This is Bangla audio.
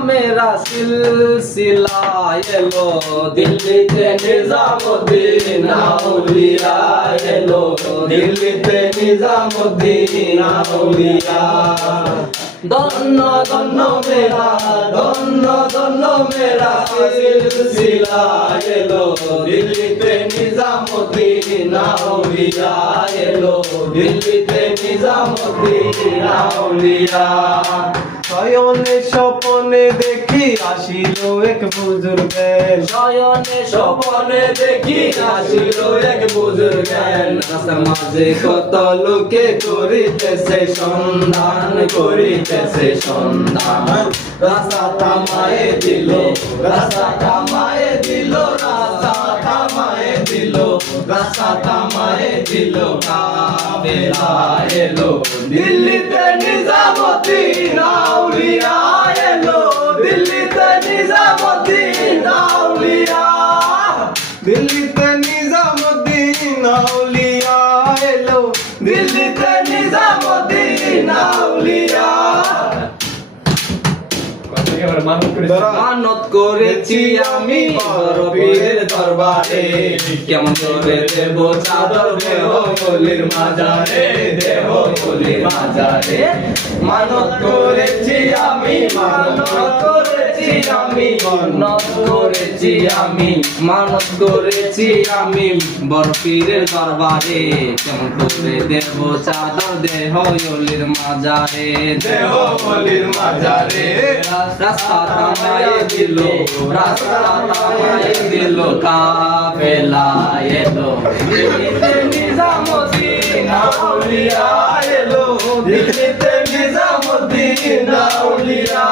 मेरा सिलसिला एलो दिल्लीते निजामुद्दीन औलिया एलो दिल्लीते निजामुद्दीन औलिया धन्य धन्य मेरा सिलसिला एलो दिल्लीते निजामुद्दीन औलिया एलो दिल्लीते निजामुद्दीन औलिया শয়নে স্বপনে দেখি আসিল এক বুজুর্গের শয়নে স্বপনে দেখি আসিল এক বুজুর্গের রাস্তার মাঝে কত লোকে করিতেছে সন্ধান করিতেছে সন্ধান রাস্তা থামায়ে দিল রাস্তা থামায়ে দিল রাস্তা থামায়ে দিল রাস্তা থামায়ে দিল কাফেলা এলো দিল্লিতে নিজামুদ্দীন আউলিয়া এলো দিল্লিতে নিজামুদ্দীন আউলিয়া দিল্লিতে নিজামুদ্দীন আউলিয়া এলো দিল্লিতে নিজামুদ্দীন আউলিয়া মানত করেছি আমি বড় পীরের দরবারে কেমন করে দেব চাদর দেহ গলির মাজারে দেহ গলির মাজারে মানত করেছি আমি মানত করেছি আমি মানত করেছি আমি মানত করেছি আমি বড় পীরের দরবারে কেমন করে দেব চাদর দেহ গলির মাজারে দেহ গলির মাজারে রাস্তা থামায়ে দিল রাস্তা থামায়ে দিল কাফেলা এলো দিল্লিতে নিজামুদ্দীন আউলিয়া এলো দিল্লিতে নিজামুদ্দীন আউলিয়া